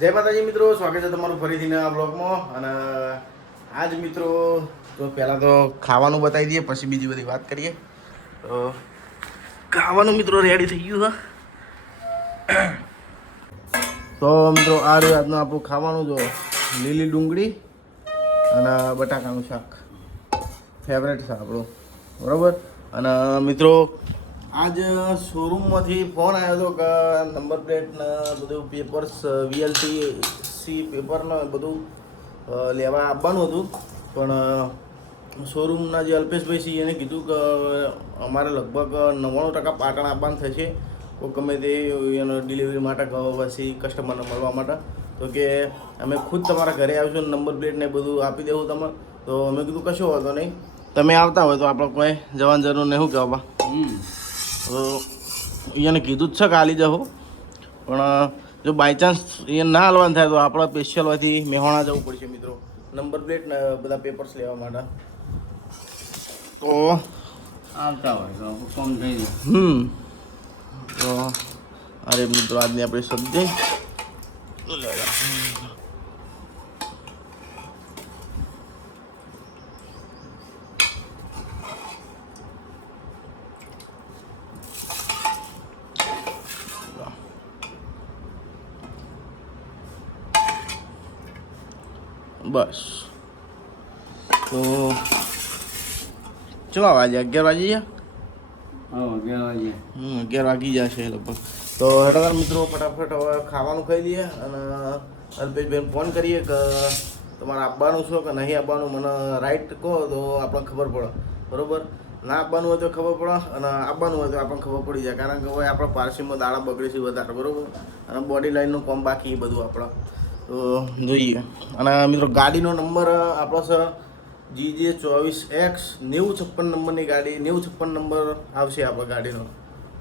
જય માતાજી મિત્રો, સ્વાગત છે તમારું ફરીથી નવા બ્લોગમાં. અને આજ મિત્રો તો પહેલાં તો ખાવાનું બતાવી દઈએ, પછી બીજી બધી વાત કરીએ. તો ખાવાનું મિત્રો રેડી થઈ ગયું છે. તો મિત્રો આ રહ્યું આજનું આપણું ખાવાનું. જો લીલી ડુંગળી અને બટાકાનું શાક ફેવરેટ છે આપણું, બરાબર. અને મિત્રો આજ શોરૂમમાંથી ફોન આવ્યો હતો કે નંબર પ્લેટ ને બધું પેપર્સ VLTC પેપરને બધું લેવા આવવાનું હતું. પણ શોરૂમના જે અલ્પેશભાઈ છે એને કીધું કે અમારે લગભગ 99% પાટણ આવવાનું થશે, તો ગમે તે એનો ડિલિવરી માટે પછી કસ્ટમરને મળવા માટે. તો કે અમે ખુદ તમારા ઘરે આવીશું, નંબર પ્લેટ ને બધું આપી દેવું તમે. તો અમે કીધું કશો વાંધો નહીં, તમે આવતા હોય તો આપણે કોઈ જવાની જરૂર નહીં. શું કહેવા તો એને કીધું જ છે કે હાલી જાઓ, પણ જો બાયચાન્સ એ ના હાલવાનું થાય તો આપણે સ્પેશિયલ હોયથી મેહોણા જવું પડશે મિત્રો, નંબર પ્લેટ ને બધા પેપર્સ લેવા માટે. તો આવતા હોય તો કોમ થઈ જાય. તો અરે મિત્રો આજની આપણી સબ્જી બસ. તો ચલો વાગે 11 વાગી ગયા. હા, 11 વાગે. 11 વાગી જશે લગભગ. તો હેઠળ મિત્રો ફટાફટ હવે ખાવાનું ખાઈ લઈએ અને અલ્પેશભાઈને ફોન કરીએ કે તમારે આપવાનું છો કે નહીં આપવાનું, મને રાઈટ કહો તો આપણને ખબર પડે, બરાબર. ના આપવાનું હોય તો ખબર પડે અને આપવાનું હોય તો આપણને ખબર પડી જાય, કારણ કે હવે આપણા પારસીમાં દાડા બગડે છે વધારે, બરાબર. અને બોડી લાઇનનું કામ બાકી એ બધું આપણે તો જોઈએ. અને મિત્રો ગાડીનો નંબર આપણો છે GJ24X 9056 નંબરની ગાડી, 9056 નંબર આવશે આપણે ગાડીનો.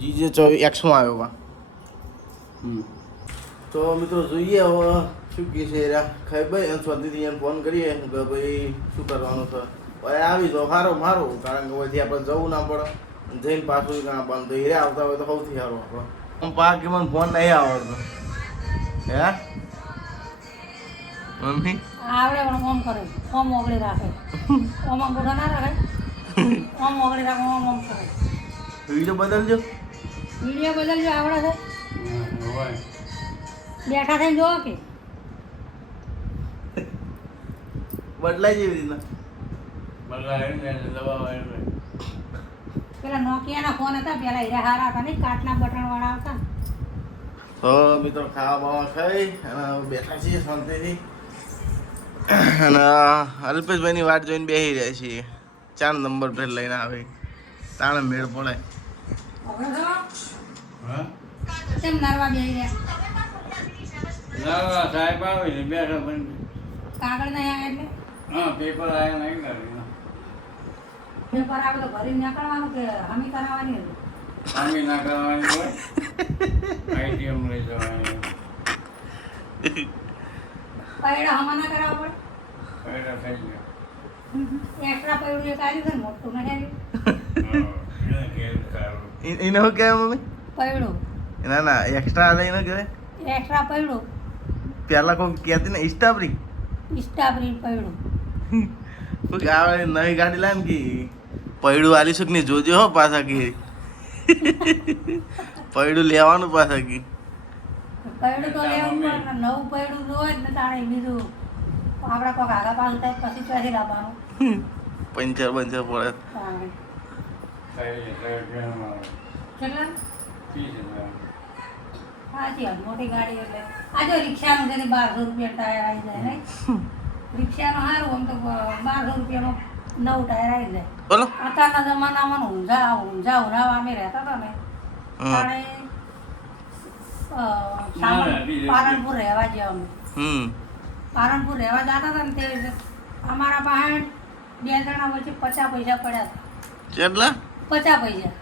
GJ24Xમાં આવ્યો બા. તો મિત્રો જોઈએ હવે શું કહે છે. ખાઈ ભાઈ એમ સ્વાદીથી એને ફોન કરીએ કે ભાઈ શું કરવાનું છે. ભાઈ આવી તો સારું મારું, કારણ કે પછી આપણે જવું ના પડે, જઈને પાછું ના આપવાનું. તો એ આવતા હોય તો સૌથી સારું આપણો. પાક મને ફોન નહીં આવડતો હે મમ્મી આવડે પણ ઓમ કરે, ઓમ ઓગળી રાખે, ઓમ અંગૂઠો ના રાખે, ઓમ ઓગળી રાખે, ઓમ કરે. વિડીયો બદલજો. વિડીયો બદલજો આવડે છે, હોય. બેઠા થઈને જોવો કે બદલાય જેવી રીતના બદલાય ને દબાવ એટલે પેલા નોકિયાના ફોન હતા પેલા હીરા હારા હતા નહીં, કાચના બટન વાળા આવતા. તો મિત્રો ખાવા બાવા ખાઈ અને બેઠા છીએ શાંતિથી. અને અલ્પેશભાઈની વાટ જોઈને બેસી રહ્યા છીએ. 4 નંબર પ્લેટ લઈને આવે તાણે મેળ પડે. હવે તો હા કેમ નરવા બેહી રહ્યા? ના સાહેબ આવે ને બેઠા પણ કાગળ નહીં આવે એટલે હા પેપર આવ્યા નહીં કરી પેપર આવે તો ભરીને નીકળવાનું કે હમી કરાવવાની હતી? આમી ના કરવાની હોય ITM લઈ જવાની પૈડા હમા ના કરાવવા પેલા થઈ ગયા પડે? એક્સ્ટ્રા પૈડું એક આવ્યું છે ને મોટું નહીં આવ્યું એને ઘેર સારું એને શું કહેવાય મમ્મી? પૈડું, ના ના એક્સ્ટ્રા લઈને કહેવાય. એક્સ્ટ્રા પૈડું, પહેલાં કોઈ કહેતી ને ઇસ્ટાબરી સ્ટાબરી પૈડું. આવે નવી ગાડી લાવે ને કે પૈડું આલી શક ને જોજો હો પાછા કે પૈડું લેવાનું પાછા કે પૈડું તો લેવું પડે ને, નવું પૈડું જોવે જ ને તાણે બીજું આપણા કોઈક આગા પાછું થાય પછી ચોથી લાવવાનું. પંચર બંચર પડે. તાણે. થઈ ગયા કેટલા? 30,000 સાચી વાત, મોટી ગાડી એટલે આ જો રિક્ષાનું છે ને 1200 રૂપિયા ટાયર આવી જાય નહીં? રિક્ષાનું સારું, આમ તો 1200 રૂપિયામાં 9 ટાયર આવી જાય. બોલો. અત્યારના જમાનામાં ઊંઝા ઉનાળા અમે રહેતા હતા ને તાણે પાલનપુર રહેવા ગયા અમે. પાલનપુર રહેવા જતા હતા ને તે અમારા પાસે 2 જણા વચ્ચે 50 પૈસા પડ્યા હતા. કેટલા? 50 પૈસા.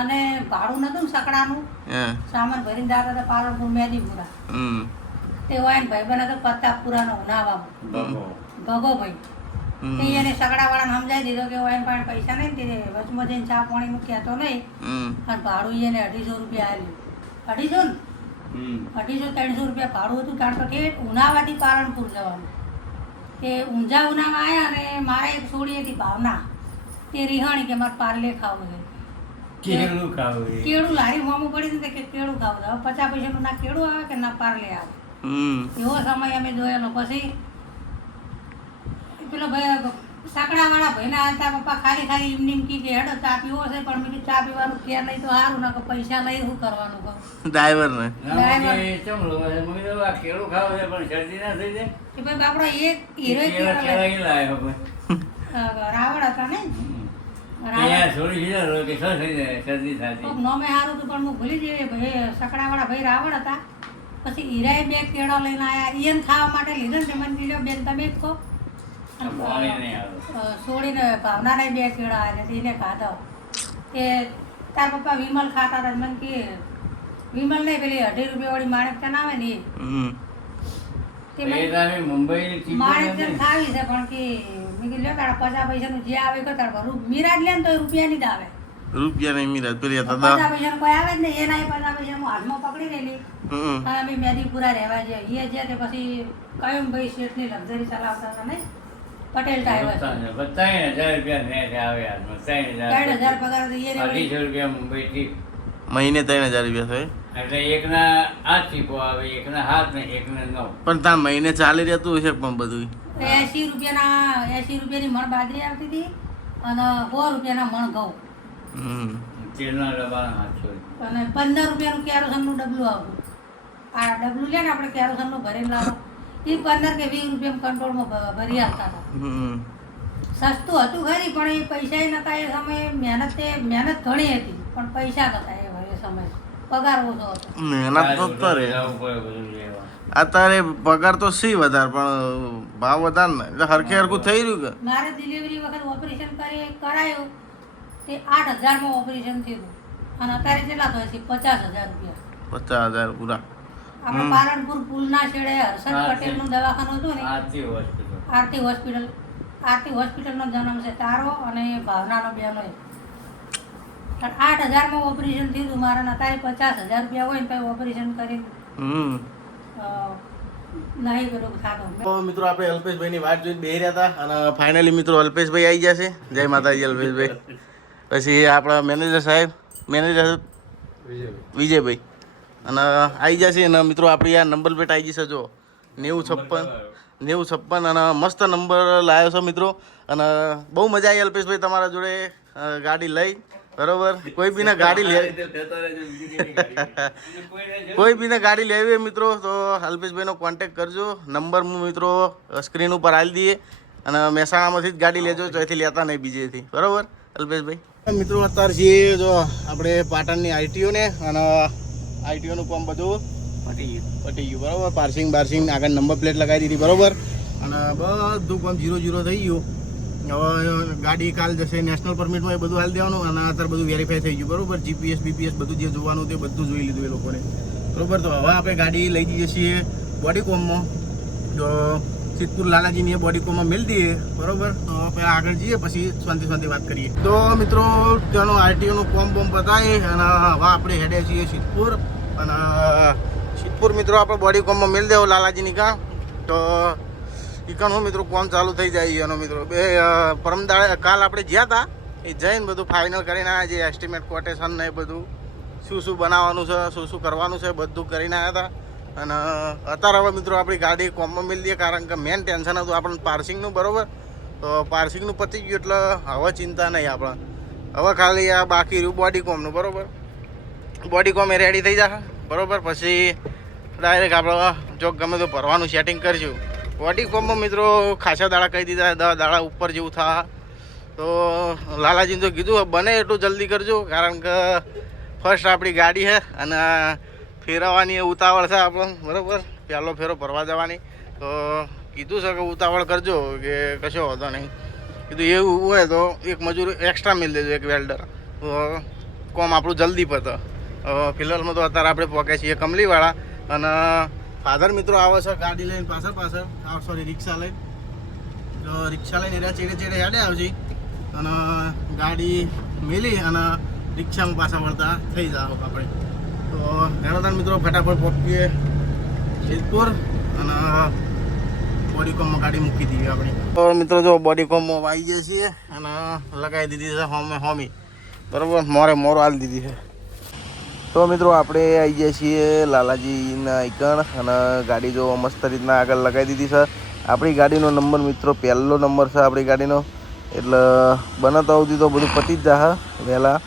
અને ભાડું નતું ને સકડાનું, સામાન ભરીને જતા હતા પાલનપુર મેદીપુરા. તે હોય ને ભાઈ બને તો પ્રતાપપુરાનો ઉનાવામાં ભગોભાઈ તે એને સગડાવાળાને સમજાવી દીધો કે હોય પણ પૈસા નહીં, તે વચમાં જઈને ચા પાણી મૂક્યા તો નહીં, અને ભાડું એને 250 રૂપિયા આવ્યું. 250 ને 250-300 રૂપિયા ભાડું હતું. કારણ કે ઠેઠ ઉનાવાથી પાલનપુર જવાનું. તે ઊંઝા ઉનામાં આવ્યા અને મારા એક છોડી હતી ભાવના, તે રિહાણી કે મારે પાર્લે ખાવું છે. કેળું ખાવું છે. કેળું લારી મોમું પડી હતું કે કેળું ખાવું છે. હવે 50 પૈસાનું ના કેળું આવે કે ના પાર્લે આવે. એવો સમય અમે જોયેલો. પછી પેલો ભાઈ સાંકડાવાળા ભાઈના હતા, પપ્પા ખાલી ખાલી એમ કી કે હેડો ચા પીવો છે, પણ મેં કીધું ચા પીવાનું કે નહીં તો સારું, ના કે પૈસા લઈ શું કરવાનું કહું. ડ્રાઈવર ને કેળું ખાવું છે પણ શરદી ના થઈ જાય. કે ભાઈ બાપડો એક હીરો કેળા કેળા લાવ્યો રાવણ હતા ને અહીંયા છોડી દીધા કે શું થઈ જાય શરદી થતી. કોક નોમે સારું હતું પણ હું ભૂલી જઈએ. ભાઈ સકડાવાળા ભાઈ રાવણ હતા. પછી હીરાએ 2 કેળા લઈને આવ્યા. ઈયન ખાવા માટે લીધો ને મને કીધું બેન તમે જ કહો. છોડીને ભાવનાને 2 કેળા આવ્યા એને ખાધા. કે તાર પપ્પા વિમલ ખાતા હતા. મને કે વિમલ નહીં પેલી 2.5 રૂપિયા વાળી માણેક ચા આવે ને એ મુંબઈ માણેક ચા ખાવી છે. પણ કે મેં કીધું લે તારા 50 પૈસાનું જે આવે કરતા મીરાજ લે ને તો રૂપિયાની જ આવે. રૂપિયા નહીં મીરાજ પેલી 50 પૈસાનું કોઈ આવે જ નહીં. એના 50 પૈસાનું હાથમાં પકડી લેલી. અમે મેદીપુરા રહેવા જઈએ જે તે પછી કયું ભાઈ શેઠની લક્ઝરી ચલાવતા હતા નહીં પટેલ ટાઈવર. 3,000 રૂપિયા આવે 3,000 પગાર હતો. 250 રૂપિયા મુંબઈ થી મહિને 3,000 રૂપિયા થાય. એટલે એકના 8 ટીપો આવે, એકના 7 ને એકના 9. પણ ત્યાં મહિને ચાલી રહેતું હશે પણ બધું 80 રૂપિયાની મણ બાજરી આવતી હતી અને 100 રૂપિયાના મણ ઘઉં. તેલના ડબ્બાના 700. અને 15 રૂપિયાનું કેરોસનનું ડબલું આવતું. આ ડબલું લે ને આપણે કેરોસનનું ભરીને લાવો એ 15 કે 20 રૂપિયામાં કંટ્રોલમાં ભરી આવતા હતા. સસ્તું હતું ખરી પણ એ પૈસા નતા. એ સમયે મહેનત ઘણી હતી પણ પૈસા નતા એ સમયે. પગાર ઓછો હતો. મહેનત તો કરે અત્યારે પગાર તો સી વધારે પણ ભાવ વધારે ને એટલે હરખે હરખું થઈ રહ્યું કે. મારે ડિલિવરી વખત ઓપરેશન કરાયું તે 8,000માં ઓપરેશન થયું અને અત્યારે કેટલા થાય છે 50,000 રૂપિયા. 50,000 પૂરા. આપણે પાલનપુર પુલના છેડે હર્ષદ પટેલનું દવાખાનું હતું ને આરતી હોસ્પિટલનો જન્મ છે તારો અને ભાવનાનો બેનો. 8,000માં ઓપરેશન થયું હતું મારે. અત્યારે 50,000 રૂપિયા હોય ને પછી ઓપરેશન કરીને નહીં પેલું થતું. તો મિત્રો આપણે અલ્પેશભાઈની વાટ જોઈને બેહી રહ્યા હતા અને ફાઇનલી મિત્રો અલ્પેશભાઈ આવી ગયા છે. જય માતાજી અલ્પેશભાઈ. પછી આપણા મેનેજર સાહેબ વિજયભાઈ અને આવી જશે અને મિત્રો આપણી આ નંબર પ્લેટ આવી જશે જો 9056 અને મસ્ત નંબર લાવ્યો છે મિત્રો. અને બહુ મજા આવી અલ્પેશભાઈ તમારા જોડે ગાડી લઈ. બરોબર કોઈ બીને ગાડી લેવી હોય મિત્રો તો અલ્પેશભાઈનો કોન્ટેક કરજો. નંબર હું મિત્રો સ્ક્રીન ઉપર આપી દઈએ અને મહેસાણામાંથી જ ગાડી લેજો, ચોથી લેતા નહીં બીજેથી. બરોબર અલ્પેશભાઈ. મિત્રો અત્યારે છીએ જો આપણે પાટણની આઈટીઓ ને અને આઈટીઓનું કામ બધું પટી ગયું. બરાબર પાર્સિંગ આગળ નંબર પ્લેટ લગાવી દીધી. બરાબર અને બધું કામ 0-0 થઈ ગયું. હવે ગાડી કાલ જશે નેશનલ પરમિટમાં એ બધું હાલ દેવાનું અને અત્યારે બધું વેરીફાઈ થઈ ગયું. બરાબર જીપીએસ બીપીએસ બધું જે જોવાનું તે બધું જોઈ લીધું એ લોકોને. બરાબર તો હવે આપણે ગાડી લઈ જઈએ છીએ બોડીકોમમાં. જો સિદ્ધપુર લાલાજીની બોડીકોમમાં મેળ દઈએ. બરાબર તો આપણે આગળ જઈએ પછી શાંતિ વાત કરીએ. તો મિત્રો ત્યાંનો આરટીઓનું કોમ બતાવીએ અને હવે આપણે હેડે છીએ સિદ્ધપુર. અને સિદ્ધપુર મિત્રો આપણે બોડીકોમમાં મેળ દેવો લાલાજીની કાં તો ઈકણ મિત્રો કોમ ચાલુ થઈ જાય એનો મિત્રો. પરમદાડે કાલ આપણે ગયા હતા એ જઈને બધું ફાઇનલ કરીને આવ્યા. જે એસ્ટિમેટ કોટેશન ને એ બધું શું બનાવવાનું છે શું કરવાનું છે બધું કરીને આવ્યા હતા. અને અત્યારે હવે મિત્રો આપણી ગાડી કોમમાં મિલી દઈએ કારણ કે મેન ટેન્શન હતું આપણને પાર્સિંગનું. બરાબર તો પાર્સિંગનું પતી ગયું એટલે હવે ચિંતા નહીં આપણે. હવે ખાલી આ બાકી રહ્યું બોડીકોમનું. બરાબર બોડીકોમ એ રેડી થઈ જશે. બરાબર પછી ડાયરેક્ટ આપણે જો ગમે તો ભરવાનું સેટિંગ કરીશું. બોડીકોમમાં મિત્રો ખાસા દાડા કહી દીધા 10 દાડા ઉપર જેવું થાય તો લાલાજીને તો કીધું બને એટલું જલ્દી કરજો કારણ કે ફર્સ્ટ આપણી ગાડી છે અને ફેરવવાની ઉતાવળ છે આપણે. બરાબર પહેલો ફેરો ભરવા જવાની તો કીધું છે કે ઉતાવળ કરજો કે કશો હોતો નહીં. કીધું એવું હોય તો એક મજૂર એક્સ્ટ્રા મિલ દેજો એક વેલ્ડર તો કોમ આપણું જલ્દી પતે. ફિલહાલમાં તો અત્યારે આપણે પહોંચ્યા છીએ કમલીવાળા અને ફાધર મિત્રો આવે છે ગાડી લઈને પાછળ રિક્ષા લઈને એના ચેડે હેડે આવશે અને ગાડી મેલી અને રિક્ષામાં પાછા વળતા થઈ જાવ આપણે. તો ઘણા મિત્રો ફટાફટ પહોંચીએ સિદ્ધપુર અને બોડીકોમમાં ગાડી મૂકી દઈએ આપણી. તો મિત્રો જો બોડીકોમમાં આવી જઈએ છીએ અને લગાવી દીધી છે હોમી બરાબર, મોરો હાલી દીધી છે. તો મિત્રો આપણે આવી જઈએ છીએ લાલાજીના આઈકણ અને ગાડી જો મસ્ત રીતના આગળ લગાવી દીધી છે. આપણી ગાડીનો નંબર મિત્રો પહેલો નંબર છે આપણી ગાડીનો, એટલે બનાવતા સુધી તો બધું પતી જ જશે વહેલા.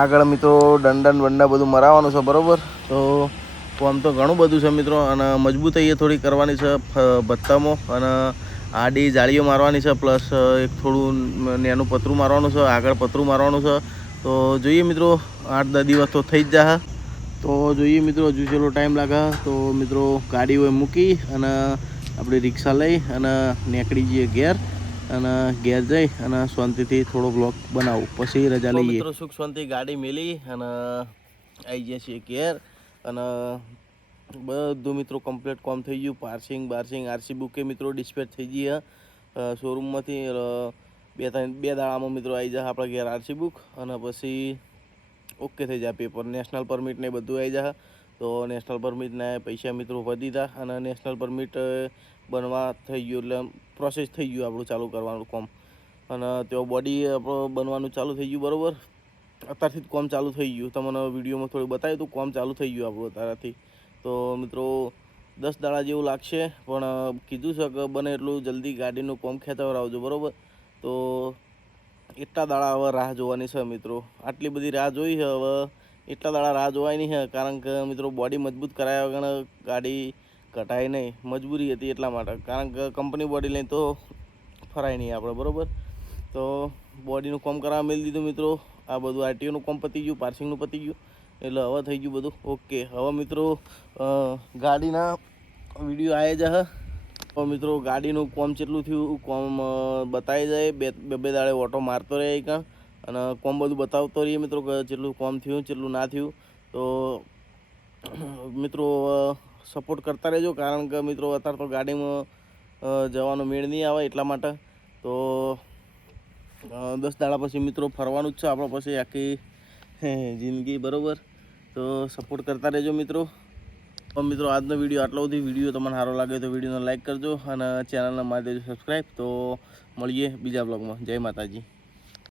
આગળ મિત્રો દંડા બધું મરાવવાનું છે બરાબર. તો આમ તો ઘણું બધું છે મિત્રો અને મજબૂતાઈ થોડી કરવાની છે ભથ્થામાં અને આડી જાળીઓ મારવાની છે, પ્લસ એક થોડું નાનું પતરું મારવાનું છે, આગળ પતરું મારવાનું છે. તો જોઈએ મિત્રો 8-10 દિવસ તો થઈ જ જશે. તો જોઈએ મિત્રો હજુ ચલો ટાઈમ લાગે. તો મિત્રો ગાડી હોય મૂકી અને આપણે રિક્ષા લઈ અને નીકળી જઈએ ઘેર અને ઘેર જઈ અને શાંતિથી થોડો બ્લોગ બનાવું, પછી રજા લઈએ. મિત્રો સુખ શાંતિ ગાડી મેલી અને આવી જઈએ છીએ ઘેર અને બધું મિત્રો કમ્પ્લીટ કામ થઈ ગયું. પાર્સિંગ આરસી બુકે મિત્રો ડિસ્પેચ થઈ ગઈ શોરૂમમાંથી. 2 દાડામાં મિત્રો આવી જાય આપણા ઘેર આરસી બુક અને પછી ઓકે થઈ જાય પેપર. નેશનલ પરમિટ ને બધું આવી જાય. તો નેશનલ પરમિટના પૈસા મિત્રો વધી હતા અને નેશનલ પરમિટ બનવા થઈ ગયું, એટલે પ્રોસેસ થઈ ગયું આપણું ચાલુ કરવાનું કામ. અને તેઓ બોડી આપણું બનવાનું ચાલુ થઈ ગયું બરાબર. અત્યારથી જ કામ ચાલુ થઈ ગયું. તમને વિડીયોમાં થોડું બતાવ્યું હતું, કામ ચાલુ થઈ ગયું આપણું અત્યારથી. તો મિત્રો 10 દાડા જેવું લાગશે, પણ કીધું છે કે બને એટલું જલ્દી ગાડીનું કામ ખેંચાવરાવજો બરાબર. તો એટલા દાડા હવે રાહ જોવાની છે મિત્રો. આટલી બધી રાહ જોઈ છે, હવે એટલા દાડા રાહ જોવાય નહીં છે, કારણ કે મિત્રો બોડી મજબૂત કરાયા વગર ગાડી કટાય નહીં. મજબૂરી હતી એટલા માટે, કારણ કે કંપની બોડી લઈને તો ફરાય નહીં આપણે બરાબર. તો બોડીનું કામ કરાવવા મેળી દીધું મિત્રો. આ બધું આરટીઓનું કામ પતી ગયું, પાર્સિંગનું પતી ગયું, એટલે હવે થઈ ગયું બધું ઓકે. હવે મિત્રો ગાડીના વિડીયો આવી જશે. તો મિત્રો ગાડીનું કોમ કેટલું થયું કોમ બતાવી જાય. બે દાડે ઓટો મારતો રહે કાં અને કોમ બધું બતાવતો રહીએ મિત્રો કે જેટલું કોમ થયું જેટલું ના થયું. તો મિત્રો સપોર્ટ કરતા રહેજો, કારણ કે મિત્રો અત્યારે તો ગાડીમાં જવાનો મેળ નહીં આવે એટલા માટે. તો 10 દાડા પછી મિત્રો ફરવાનું જ છે આપણે પછી આખી જિંદગી બરાબર. તો સપોર્ટ કરતા રહેજો મિત્રો. તો મિત્રો આજનો વિડીયો આટલો સુધી. વિડીયો તમને સારો લાગે તો વિડીયોને લાઈક કરજો અને ચેનલને મારી દેજો સબસ્ક્રાઈબ. તો મળીએ બીજા બ્લોગમાં. જય માતાજી.